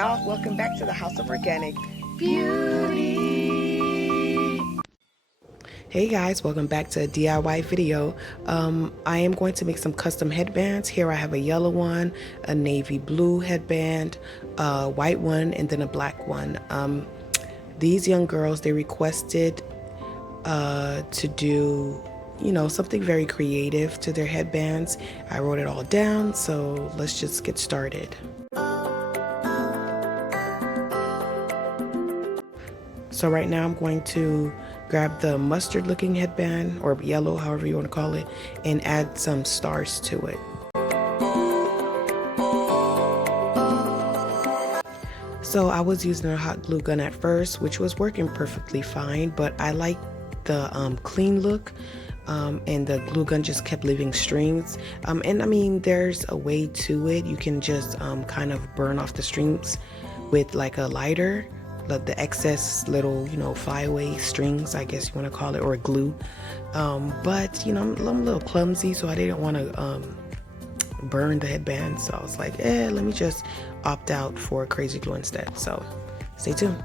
y'all, welcome back to the House of Organic Beauty. Hey guys, welcome back to a DIY video. I am going to make some custom headbands. Here I have a yellow one, a navy blue headband, a white one, and then a black one. These young girls, they requested to do, something very creative to their headbands. I wrote it all down, so let's just get started. So right now I'm going to grab the mustard looking headband, or yellow, however you want to call it, and add some stars to it. So I was using a hot glue gun at first, which was working perfectly fine, but I like the clean look, and the glue gun just kept leaving strings. And I mean, there's a way to it. You can just kind of burn off the strings with like a lighter, the excess little, flyaway strings, I guess you want to call it, or glue. But I'm a little clumsy, so I didn't want to burn the headband. So I was like, let me just opt out for crazy glue instead. So stay tuned.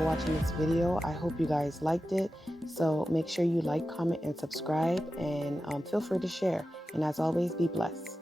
for watching this video. I hope you guys liked it. So make sure you like, comment, and subscribe, and feel free to share. And as always, be blessed.